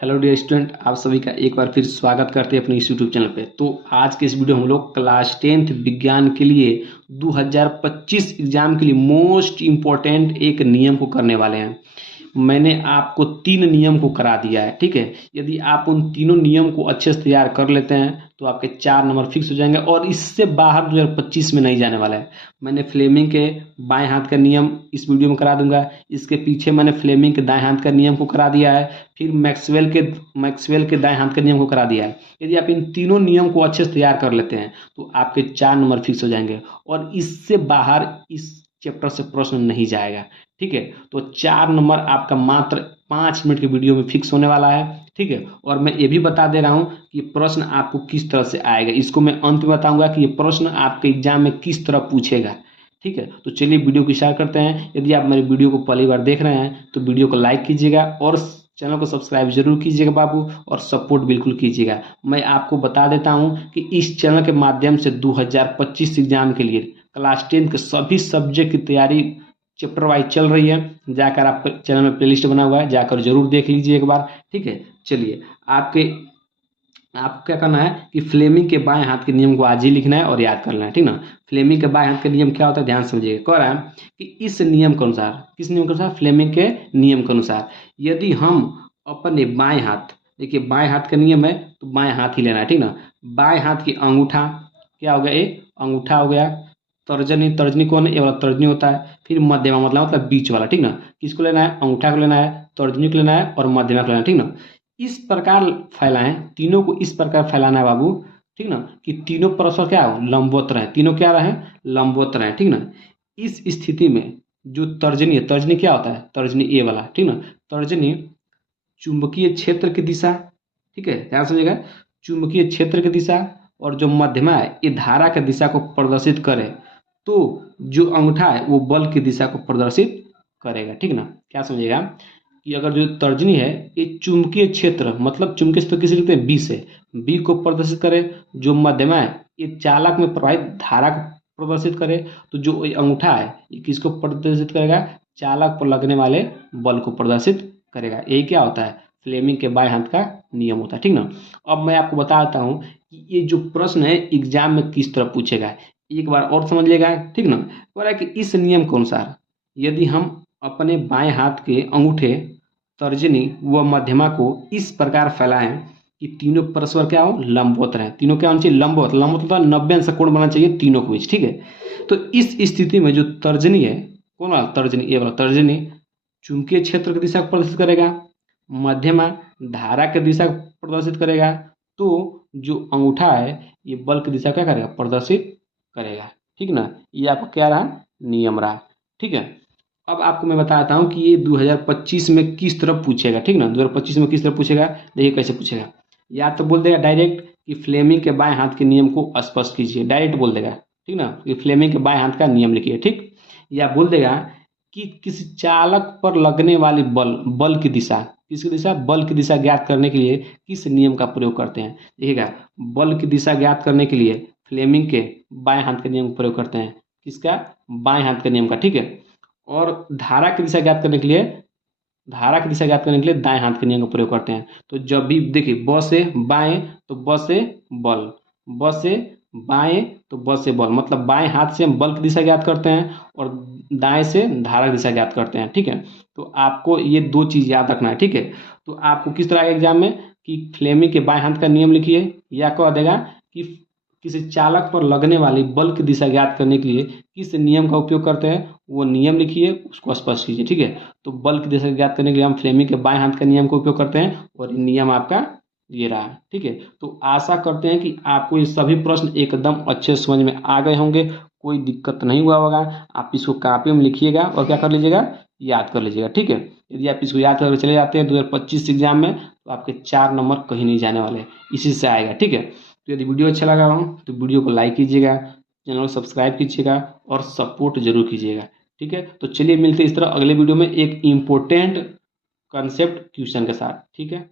Hello dear student, आप सभी का एक बार फिर स्वागत करते हैं अपने इस यूट्यूब चैनल पे। तो आज के इस वीडियो हम लोग क्लास 10th विज्ञान के लिए 2025 एग्जाम के लिए मोस्ट इम्पोर्टेंट एक नियम को करने वाले हैं। मैंने आपको 3 नियम को करा दिया है, ठीक है। यदि आप उन तीनों नियम को अच्छे से तैयार कर लेते हैं तो आपके 4 नंबर फिक्स हो जाएंगे और इससे बाहर 2025 में नहीं जाने वाला है। मैंने फ्लेमिंग के बाएं हाथ का नियम इस वीडियो में करा दूंगा। इसके पीछे मैंने फ्लेमिंग के दाएं हाथ का नियम को करा दिया है। फिर मैक्सवेल के दाएं हाथ के नियम को करा दिया है। यदि आप इन तीनों नियम को अच्छे से तैयार कर लेते हैं तो आपके 4 नंबर फिक्स हो जाएंगे और इससे बाहर इस चैप्टर से प्रश्न नहीं जाएगा, ठीक है। तो 4 नंबर आपका मात्र 5 मिनट के वीडियो में फिक्स होने वाला है, ठीक है। और मैं ये भी बता दे रहा हूँ कि प्रश्न आपको किस तरह से आएगा, इसको मैं अंत में बताऊंगा कि ये प्रश्न आपके एग्जाम में किस तरह पूछेगा, ठीक है। तो चलिए वीडियो को स्टार्ट करते हैं। यदि आप मेरे वीडियो को पहली बार देख रहे हैं तो वीडियो को लाइक कीजिएगा और चैनल को सब्सक्राइब जरूर कीजिएगा बाबू, और सपोर्ट बिल्कुल कीजिएगा। मैं आपको बता देता हूं कि इस चैनल के माध्यम से 2025 एग्जाम के लिए क्लास 10 के सभी सब्जेक्ट की तैयारी चैप्टर वाइज चल रही है। जाकर आपके चैनल में प्लेलिस्ट बना हुआ है, जाकर जरूर देख लीजिए एक बार, ठीक है। चलिए आपको क्या करना है कि फ्लेमिंग के बाएं हाथ के नियम को आज ही लिखना है और याद करना है, ठीक ना। फ्लेमिंग के बाएं हाथ का नियम क्या होता है, ध्यान समझिएगा। कह रहा है कि इस नियम के अनुसार, किस नियम के अनुसार, फ्लेमिंग के नियम के अनुसार, यदि हम अपने बाएं हाथ, देखिए बाएं हाथ का नियम है तो बाएं हाथ ही लेना है, ठीक ना। बाएं हाथ की अंगूठा क्या हो गया, ये अंगूठा हो गया। तर्जनी, तर्जनी कौन है, ये वाला तर्जनी होता है। फिर मध्यमा मतलब बीच वाला, ठीक ना। किसको लेना है, अंगूठा को लेना है, तर्जनी को लेना है और मध्यमा को लेना है, ठीक ना। इस प्रकार फैलाएं, तीनों को इस प्रकार फैलाना है बाबू, ठीक ना, कि तीनों परस्पर क्या हो, लंबवत रहे। तीनों क्या रहे, लंबवत रहे, ठीक ना। इस स्थिति में जो तर्जनी है, तर्जनी क्या होता है, तर्जनी ए वाला, ठीक ना। तर्जनी चुंबकीय क्षेत्र की दिशा, ठीक है, ध्यान समझिएगा, चुंबकीय क्षेत्र की दिशा, और जो मध्यमा है ये धारा की दिशा को प्रदर्शित करे, तो जो अंगूठा है वो बल की दिशा को प्रदर्शित करेगा, ठीक ना। क्या समझिएगा कि अगर जो तर्जनी है ये चुंबकीय क्षेत्र, मतलब चुंबकीय क्षेत्र किसे लिखते हैं, बी से, बी को प्रदर्शित करे। जो मध्यमा है ये चालक में प्रवाहित धारा को प्रदर्शित करे। तो जो ये अंगूठा है ये किसको प्रदर्शित करेगा, चालक पर लगने वाले बल को प्रदर्शित करेगा। यही क्या होता है, फ्लेमिंग के बाएं हाथ का नियम होता है, ठीक ना। अब मैं आपको बताता हूँ कि ये जो प्रश्न है एग्जाम में किस तरह पूछेगा, एक बार और समझ लेगा, ठीक ना। बोला है कि इस नियम के अनुसार यदि हम अपने बाएं हाथ के अंगूठे, तर्जनी व मध्यमा को इस प्रकार फैलाएं कि तीनों परस्पर क्या हो, लंबवत रहे। तीनों क्या होना चाहिए, लंबवत। लंबवत मतलब 90 अंश कोण बनना चाहिए तीनों के बीच, ठीक है। तो इस स्थिति में जो तर्जनी है, कौन वाला तर्जनी, ये वाला तर्जनी चुंबकीय क्षेत्र की दिशा को प्रदर्शित करेगा, मध्यमा धारा की दिशा को प्रदर्शित करेगा, तो जो अंगूठा है ये बल की दिशा क्या करेगा, प्रदर्शित करेगा, ठीक ना। ये आपको क्या रहा, नियम रहा, ठीक है। अब आपको मैं बताता हूँ कि ये 2025 में किस तरह पूछेगा, ठीक ना। 2025 में किस तरह पूछेगा, देखिए कैसे पूछेगा। या तो बोल देगा डायरेक्ट कि फ्लेमिंग के बाएं हाथ के नियम को स्पष्ट कीजिए, डायरेक्ट बोल देगा, ठीक ना, कि फ्लेमिंग के बाएं हाथ का नियम लिखिए, ठीक। या बोल देगा कि किसी चालक पर लगने वाली बल की दिशा, किसकी दिशा, बल की दिशा ज्ञात करने के लिए किस नियम का प्रयोग करते हैं। देखिएगा, बल की दिशा ज्ञात करने के लिए फ्लेमिंग के बाएं हाथ के नियम का प्रयोग करते हैं, किसका, बाएं हाथ के नियम का, ठीक है। और धारा की दिशा ज्ञात करने के लिए, धारा की दिशा ज्ञात करने के लिए दाएं हाथ के नियम का प्रयोग करते हैं। तो जब भी देखिए ब से बाएं तो ब से बल, ब से बाएं तो ब से बल, मतलब बाएं हाथ से हम बल की दिशा ज्ञात करते हैं और दाएं से धारा की दिशा ज्ञात करते हैं, ठीक है। तो आपको ये 2 चीज याद रखना है, ठीक है। तो आपको किस तरह एग्जाम में कि फ्लेमिंग के बाएं हाथ का नियम लिखिए, या कह देगा कि किसी चालक पर लगने वाली बल की दिशा ज्ञात करने के लिए किस नियम का उपयोग करते हैं, वो नियम लिखिए, उसको स्पष्ट कीजिए, ठीक है। तो बल की दिशा ज्ञात करने के लिए हम फ्लेमिंग के बाएं हाथ का नियम का उपयोग करते हैं और नियम आपका ये रहा, ठीक है। तो आशा करते हैं कि आपको ये सभी प्रश्न एकदम अच्छे समझ में आ गए होंगे, कोई दिक्कत नहीं हुआ होगा। आप इसको कॉपी में लिखिएगा और क्या कर लीजिएगा, याद कर लीजिएगा, ठीक है। यदि आप इसको याद करके चले जाते हैं 2025 एग्जाम में तो आपके 4 नंबर कहीं नहीं जाने वाले, इसी से आएगा, ठीक है। तो यदि वीडियो अच्छा लगा हो तो वीडियो को लाइक कीजिएगा, चैनल को सब्सक्राइब कीजिएगा और सपोर्ट जरूर कीजिएगा, ठीक है। तो चलिए मिलते हैं इस तरह अगले वीडियो में एक इम्पोर्टेंट कंसेप्ट क्वेश्चन के साथ, ठीक है।